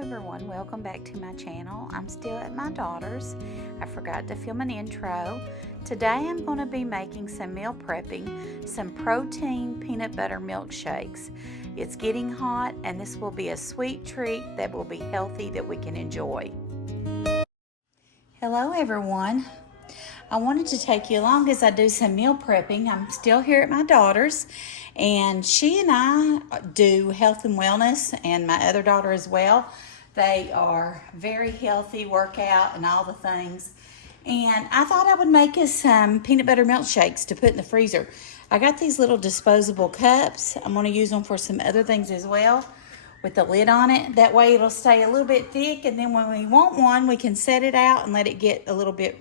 everyone, welcome back to my channel. I'm still at my daughter's. I forgot to film an intro. Today I'm going to be making some meal prepping, some protein peanut butter milkshakes. It's getting hot and this will be a sweet treat that will be healthy that we can enjoy. Hello everyone. I wanted to take you along as I do some meal prepping. I'm still here at my daughter's, and she and I do health and wellness, and my other daughter as well. They are very healthy, workout and all the things. And I thought I would make us some peanut butter milkshakes to put in the freezer. I got these little disposable cups. I'm going to use them for some other things as well with the lid on it. That way it'll stay a little bit thick, and then when we want one, we can set it out and let it get a little bit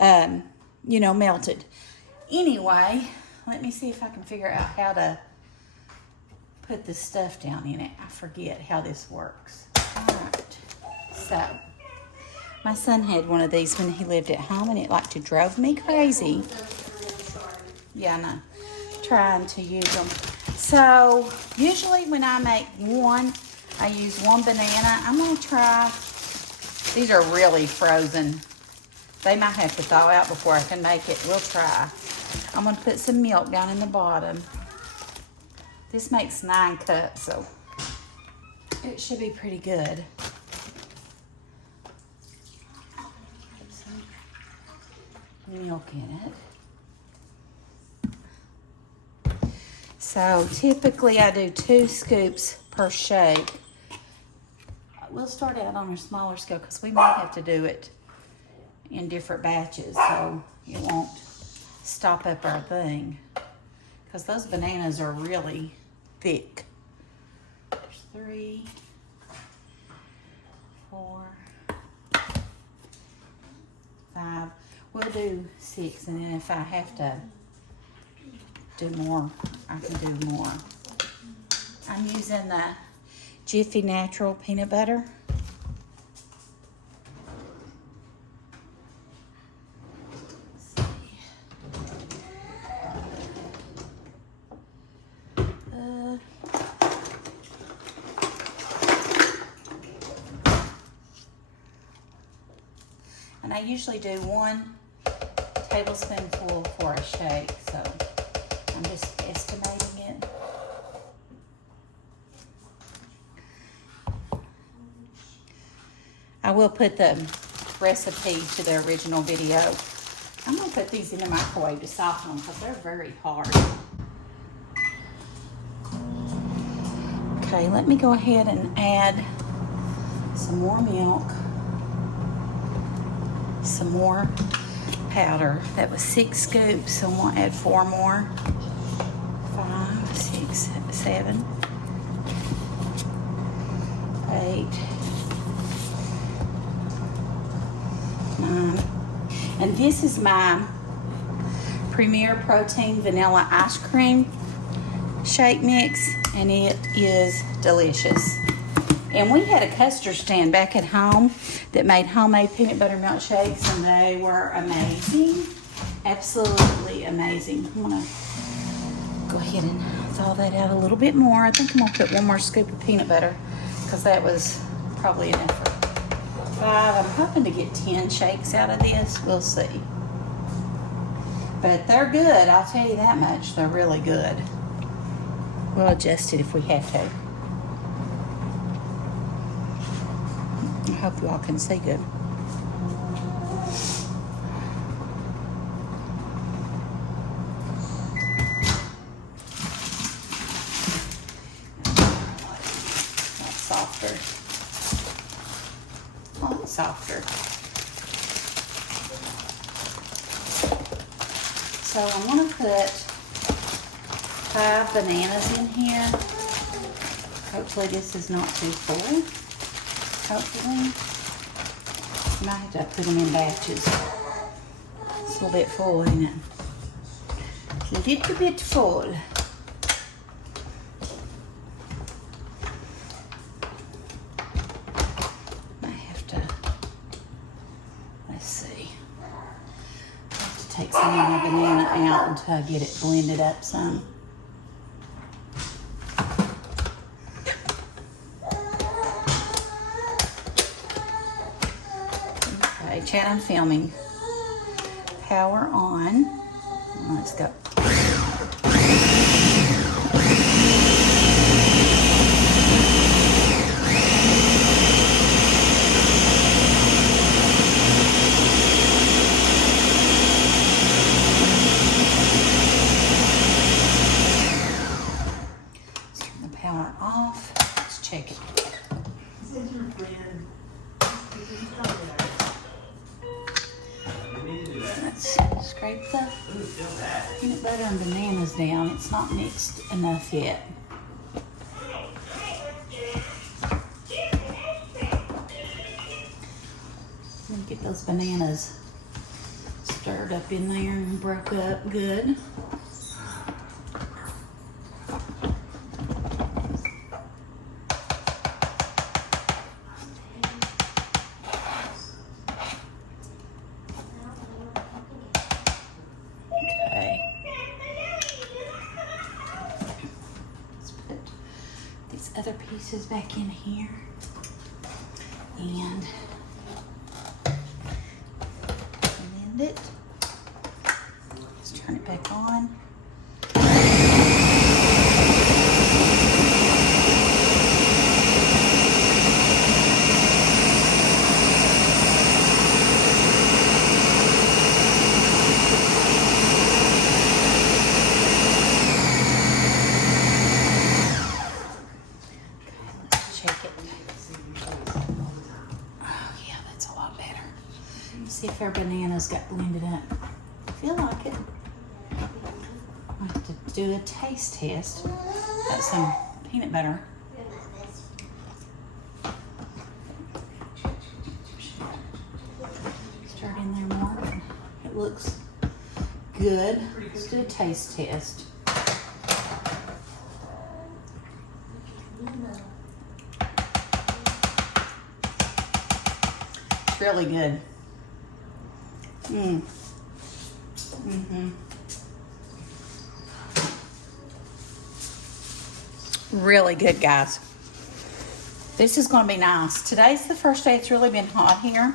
melted. Anyway, let me see if I can figure out how to put the stuff down in it. I forget how this works. All right, so my son had one of these when he lived at home, and it drove me crazy. Yeah, I know. Trying to use them. So usually when I make one, I use one banana. I'm gonna try, these are really frozen. They might have to thaw out before I can make it. We'll try. I'm going to put some milk down in the bottom. This makes 9 cups, so it should be pretty good. Put some milk in it. So typically I do 2 scoops per shake. We'll start out on a smaller scale because we might have to do it in different batches, so it won't stop up our thing, because those bananas are really thick. There's 3, 4, 5. We'll do 6, and then if I have to do more, I can do more. I'm using the Jiffy Natural peanut butter. And I usually do 1 tablespoonful for a shake, so I'm just estimating it. I will put the recipe to the original video. I'm going to put these in the microwave to soften them because they're very hard. Okay, let me go ahead and add some more milk. Some more powder. That was 6 scoops, so I'm going to add 4 more. 5, 6, 7, 8, 9. And this is my Premier Protein Vanilla Ice Cream Shake Mix, and it is delicious. And we had a custard stand back at home that made homemade peanut butter milkshakes, and they were amazing. Absolutely amazing. I'm gonna go ahead and thaw that out a little bit more. I think I'm gonna put 1 more scoop of peanut butter because that was probably enough for 5. I'm hoping to get 10 shakes out of this. We'll see. But they're good, I'll tell you that much. They're really good. We'll adjust it if we have to. I hope you all can see good. That's softer. Oh, it's softer. So I'm going to put 5 bananas in here. Hopefully this is not too full. Hopefully. I might have to put them in batches. It's a little bit full, ain't it? A little bit full. I have to, let's see. I have to take some of my banana out until I get it blended up some. Chat, I'm filming. Power on. Let's go. Let's turn the power off. Let's check it. Let's scrape the peanut butter and bananas down. It's not mixed enough yet. Let me get those bananas stirred up in there and broke up good. Other pieces back in here, and blend it. Let's turn it back on. See if our bananas got blended up. I feel like it. I have to do a taste test. Got some peanut butter. Start in there more. It looks good. Let's do a taste test. It's really good. Really good, guys. This is going to be nice. Today's the first day it's really been hot here.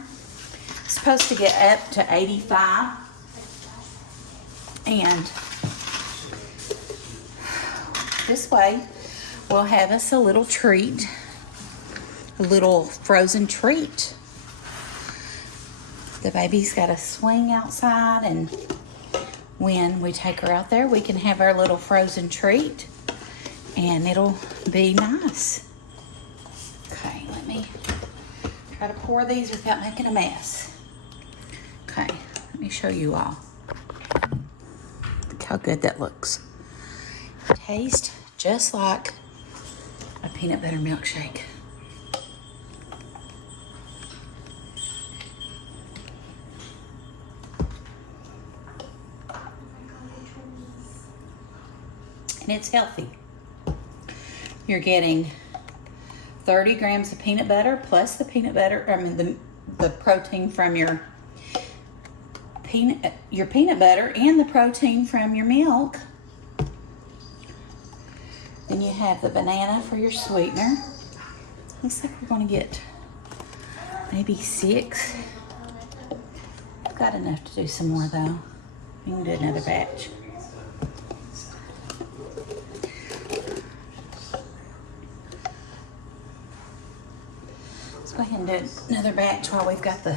It's supposed to get up to 85. And this way we'll have us a little treat. A little frozen treat. The baby's got a swing outside, and when we take her out there, we can have our little frozen treat, and it'll be nice. Okay, let me try to pour these without making a mess. Okay, let me show you all. Look how good that looks. Tastes just like a peanut butter milkshake. And it's healthy. You're getting 30 grams of peanut butter plus the peanut butter, the protein from your peanut butter and the protein from your milk. Then you have the banana for your sweetener. Looks like we're going to get maybe 6. I've got enough to do some more though. We can do another batch. Go ahead and do another batch while we've got the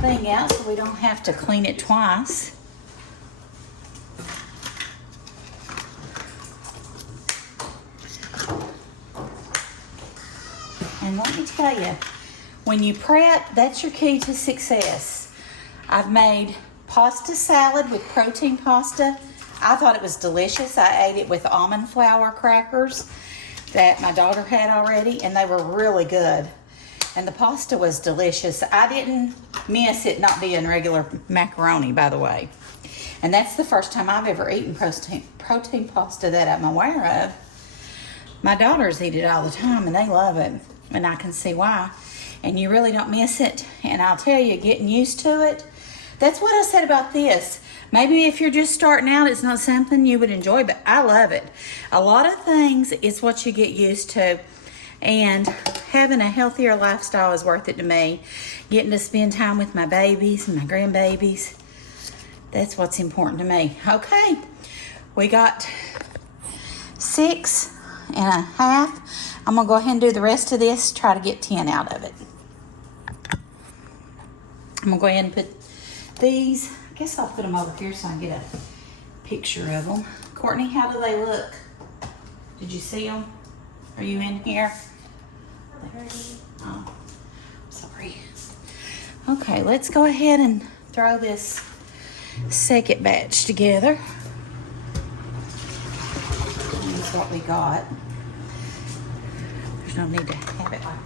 thing out so we don't have to clean it twice. And let me tell you, when you prep, that's your key to success. I've made pasta salad with protein pasta. I thought it was delicious. I ate it with almond flour crackers that my daughter had already, and they were really good. And the pasta was delicious. I didn't miss it not being regular macaroni, by the way. And that's the first time I've ever eaten protein pasta that I'm aware of. My daughters eat it all the time, and they love it. And I can see why. And you really don't miss it. And I'll tell you, getting used to it, that's what I said about this. Maybe if you're just starting out, it's not something you would enjoy, but I love it. A lot of things is what you get used to. And having a healthier lifestyle is worth it to me. Getting to spend time with my babies and my grandbabies. That's what's important to me. Okay, we got 6.5. I'm gonna go ahead and do the rest of this, try to get 10 out of it. I'm gonna go ahead and put these, I guess I'll put them over here so I can get a picture of them. Courtney, how do they look? Did you see them? Are you in here? Oh, sorry. Okay, let's go ahead and throw this second batch together. That's what we got. There's no need to have it like that.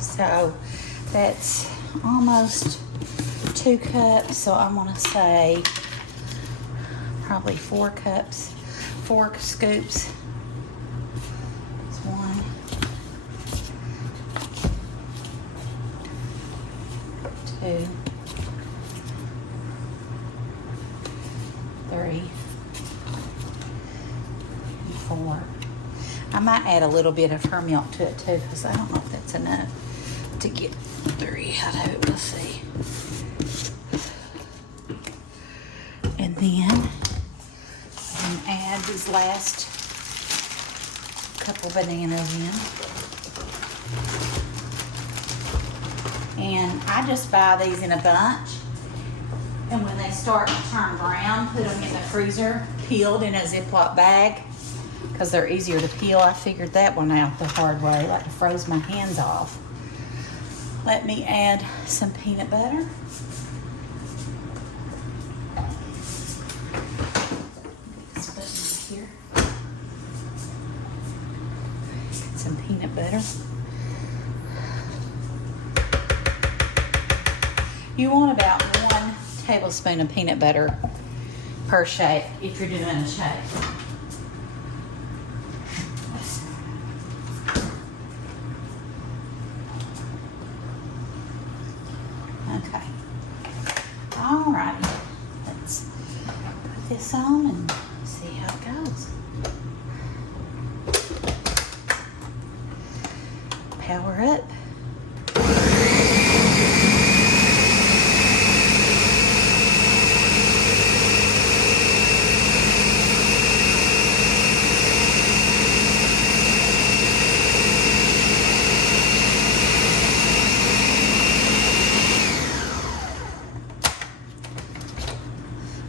So that's almost 2 cups. So I'm gonna say probably 4 cups, 4 scoops. It's 1, 2, 3, 4. I might add a little bit of her milk to it too, because I don't know if that's enough to get 3 out of it. We'll see. And then I'm gonna add these last couple bananas in. And I just buy these in a bunch. And when they start to turn brown, put them in the freezer, peeled in a Ziploc bag, because they're easier to peel. I figured that one out the hard way, like it froze my hands off. Let me add some peanut butter. Here. Some peanut butter. You want about 1 tablespoon of peanut butter per shake if you're doing a shake. Okay. All right. Let's put this on and see how it goes. Power up.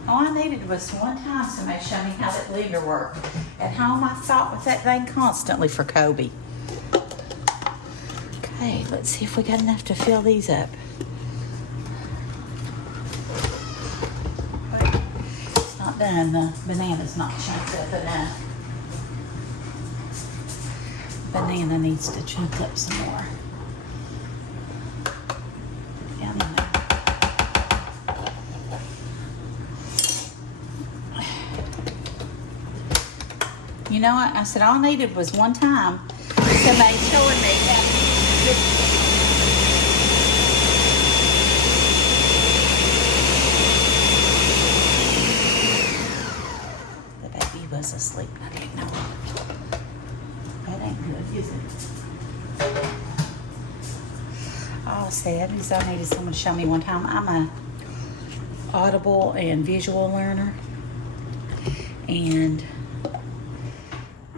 All I needed was one time somebody show me how that blender worked. At home, I fought with that thing constantly for Kobe. Okay, let's see if we got enough to fill these up. It's not done. The banana's not chunked up enough. Banana needs to chunk up some more. Down in there. You know what? I said all I needed was one time somebody showing me how to The baby was asleep. I didn't know it. That ain't good, is it? All I said is I needed someone to show me one time. I'm a audible and visual learner, and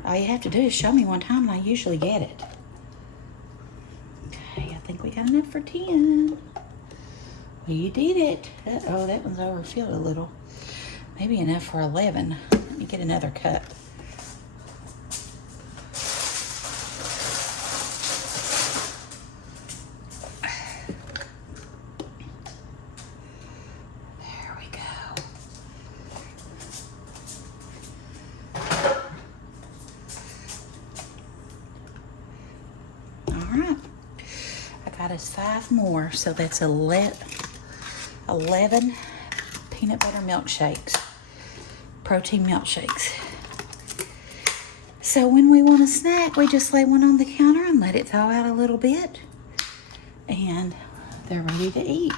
all you have to do is show me one time and I usually get it. Okay, I think we got enough for 10. Well, you did it. Uh-oh, that one's overfilled a little. Maybe enough for 11. Let me get another cup. There we go. Got us 5 more, so that's 11 peanut butter milkshakes, protein milkshakes. So when we want a snack, we just lay one on the counter and let it thaw out a little bit, and they're ready to eat.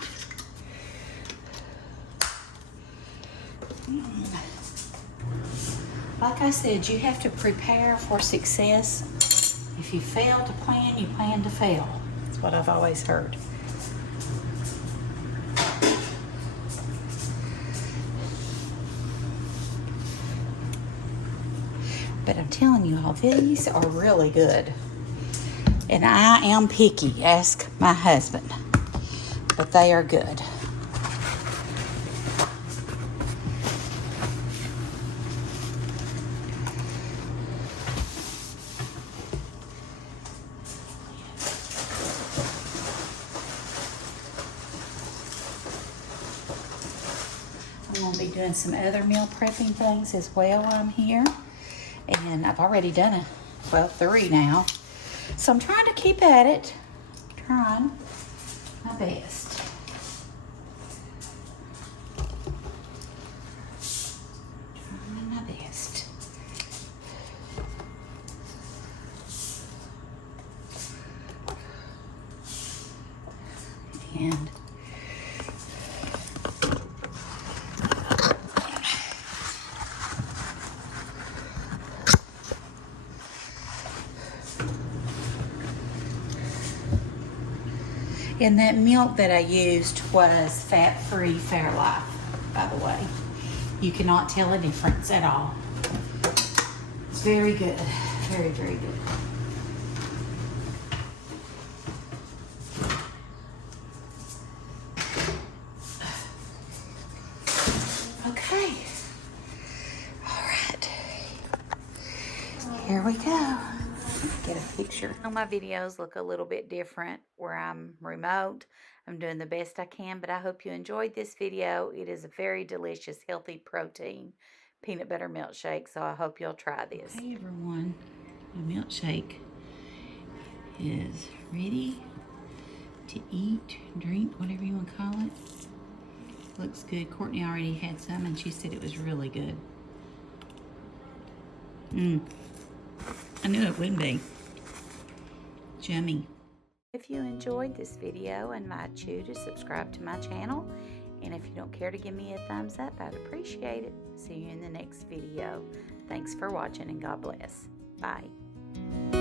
Like I said, you have to prepare for success. If you fail to plan, you plan to fail. That's what I've always heard. But I'm telling you all, these are really good. And I am picky, ask my husband. But they are good. I'm going to be doing some other meal prepping things as well while I'm here. And I've already done 3 now. So I'm trying to keep at it. Trying my best. Trying my best. And And that milk that I used was fat-free Fairlife, by the way. You cannot tell a difference at all. It's very good. Very, very good. Okay. All right. Here we go. Get a picture. My videos look a little bit different where I'm remote. I'm doing the best I can, but I hope you enjoyed this video. It is a very delicious, healthy protein peanut butter milkshake, so I hope you'll try this. Hey everyone, my milkshake is ready to eat, drink, whatever you want to call it. Looks good. Courtney already had some and she said it was really good. I knew it would be. Yummy. If you enjoyed this video, I invite you to subscribe to my channel. And if you don't care to give me a thumbs up, I'd appreciate it. See you in the next video. Thanks for watching and God bless. Bye.